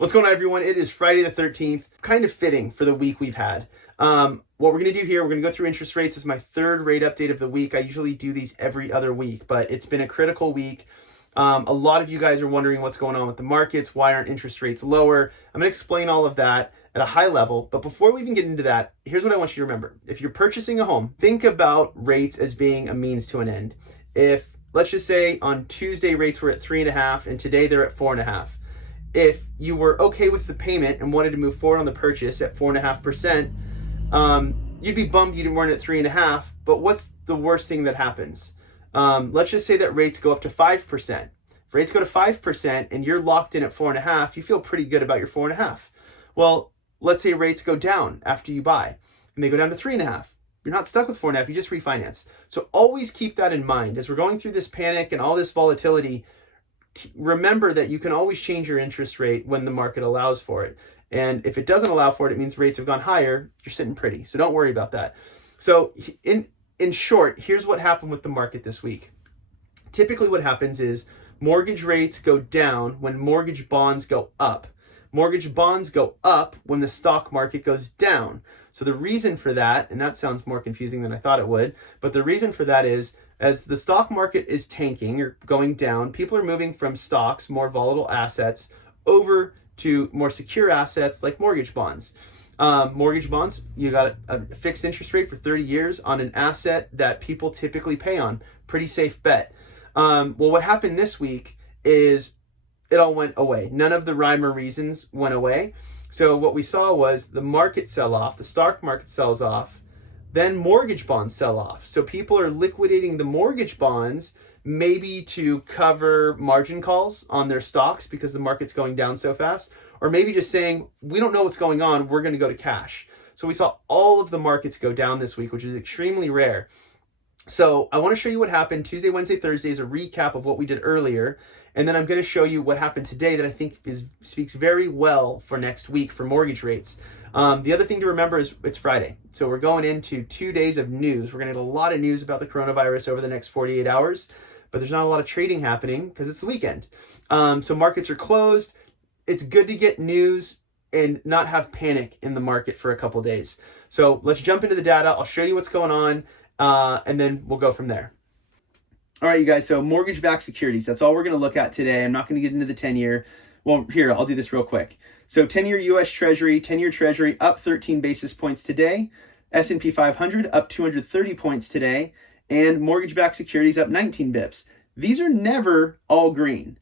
What's going on, everyone? It is Friday the 13th, kind of fitting for the week we've had. What we're going to do here, we're going to go through interest rates. This is my third rate update of the week. I usually do these every other week, but it's been a critical week. A lot of you guys are wondering what's going on with the markets. Why aren't interest rates lower? I'm going to explain all of that at a high level. But before we even get into that, here's what I want you to remember. If you're purchasing a home, think about rates as being a means to an end. If, let's just say on Tuesday, rates were at 3.5 and today they're at 4.5. If you were okay with the payment and wanted to move forward on the purchase at 4.5%, you'd be bummed you weren't at 3.5. But what's the worst thing that happens? Let's just say that rates go up to 5%. If rates go to 5% and you're locked in at 4.5, you feel pretty good about your 4.5. Well, let's say rates go down after you buy and they go down to 3.5. You're not stuck with 4.5, you just refinance. So always keep that in mind. As we're going through this panic and all this volatility, remember that you can always change your interest rate when the market allows for it. And if it doesn't allow for it, it means rates have gone higher. You're sitting pretty. So don't worry about that. So in short, here's what happened with the market this week. Typically what happens is mortgage rates go down when mortgage bonds go up. Mortgage bonds go up when the stock market goes down. So the reason for that, and that sounds more confusing than I thought it would, but the reason for that is as the stock market is tanking or going down, people are moving from stocks, more volatile assets, over to more secure assets like mortgage bonds. Mortgage bonds, you got a fixed interest rate for 30 years on an asset that people typically pay on. Pretty safe bet. Well, what happened this week is it all went away. None of the rhyme or reasons went away. So what we saw was the market sell off, the stock market sells off, then mortgage bonds sell off. So people are liquidating the mortgage bonds maybe to cover margin calls on their stocks because the market's going down so fast, or maybe just saying, we don't know what's going on, we're going to go to cash. So we saw all of the markets go down this week, which is extremely rare. So I want to show you what happened Tuesday, Wednesday, Thursday is a recap of what we did earlier. And then I'm going to show you what happened today that I think speaks very well for next week for mortgage rates. The other thing to remember is it's Friday. So we're going into 2 days of news. We're going to get a lot of news about the coronavirus over the next 48 hours, but there's not a lot of trading happening because it's the weekend. So markets are closed. It's good to get news and not have panic in the market for a couple days. So let's jump into the data. I'll show you what's going on, and then we'll go from there. All right, you guys, so mortgage-backed securities, that's all we're going to look at today. I'm not going to get into the 10-year. Well, here, I'll do this real quick. So 10-year U.S. Treasury, 10-year Treasury up 13 basis points today. S&P 500 up 230 points today. And mortgage-backed securities up 19 bips. These are never all green.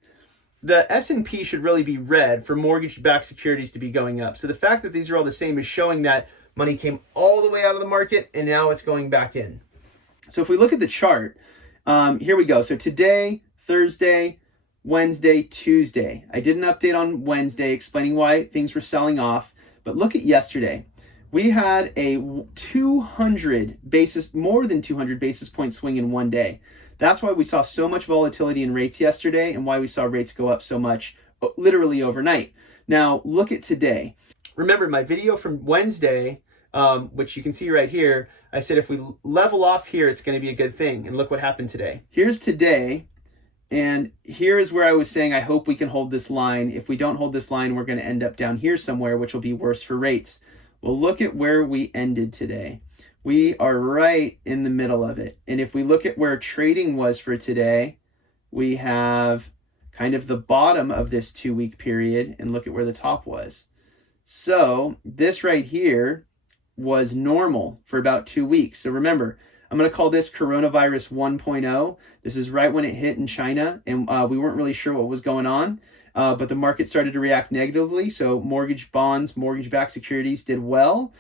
The S&P should really be red for mortgage-backed securities to be going up. So the fact that these are all the same is showing that money came all the way out of the market and now it's going back in. So if we look at the chart, here we go. So today, Thursday, Wednesday, Tuesday. I did an update on Wednesday explaining why things were selling off, but look at yesterday. We had a more than 200 basis point swing in one day. That's why we saw so much volatility in rates yesterday and why we saw rates go up so much literally overnight. Now, look at today. Remember my video from Wednesday, which you can see right here, I said if we level off here, it's going to be a good thing. And look what happened today. Here's today. And here is where I was saying, I hope we can hold this line. If we don't hold this line, we're going to end up down here somewhere, which will be worse for rates. Well, look at where we ended today. We are right in the middle of it. And if we look at where trading was for today, we have kind of the bottom of this 2-week period and look at where the top was. So this right here was normal for about 2 weeks. So remember, I'm going to call this coronavirus 1.0. This is right when it hit in China, and we weren't really sure what was going on, but the market started to react negatively. So mortgage bonds, mortgage-backed securities did well,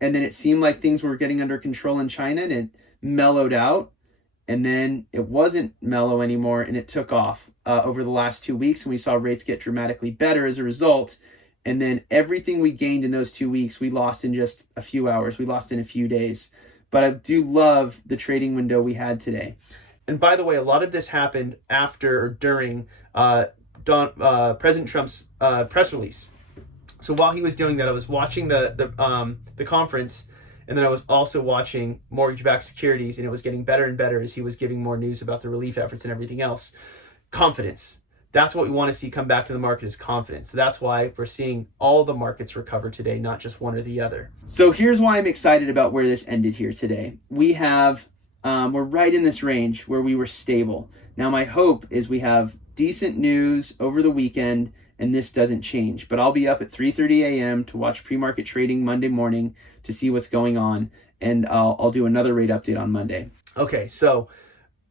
and then it seemed like things were getting under control in China, and it mellowed out, and then it wasn't mellow anymore, and it took off over the last 2 weeks, and we saw rates get dramatically better as a result. And then everything we gained in those 2 weeks, we lost in just a few hours. We lost in a few days. But I do love the trading window we had today. And by the way, a lot of this happened after or during President Trump's press release. So while he was doing that, I was watching the conference, and then I was also watching mortgage-backed securities, and it was getting better and better as he was giving more news about the relief efforts and everything else. Confidence. That's what we want to see come back to the market is confidence. So that's why we're seeing all the markets recover today, not just one or the other. So here's why I'm excited about where this ended here today. We're right in this range where we were stable. Now my hope is we have decent news over the weekend and this doesn't change. But I'll be up at 3:30 a.m. to watch pre-market trading Monday morning to see what's going on. And I'll do another rate update on Monday. Okay, so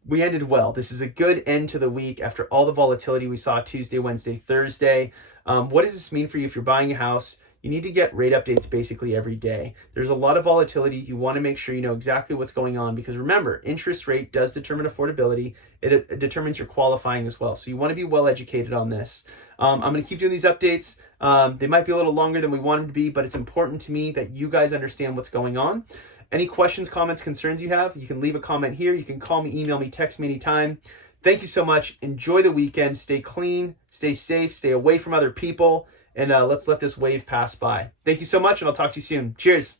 we ended well. This is a good end to the week after all the volatility we saw Tuesday, Wednesday, Thursday. What does this mean for you if you're buying a house? You need to get rate updates basically every day. There's a lot of volatility. You want to make sure you know exactly what's going on because remember, interest rate does determine affordability. It determines your qualifying as well. So you want to be well educated on this. I'm going to keep doing these updates. They might be a little longer than we want them to be, but it's important to me that you guys understand what's going on. Any questions, comments, concerns you have, you can leave a comment here. You can call me, email me, text me anytime. Thank you so much. Enjoy the weekend. Stay clean, stay safe, stay away from other people, and let's let this wave pass by. Thank you so much, and I'll talk to you soon. Cheers.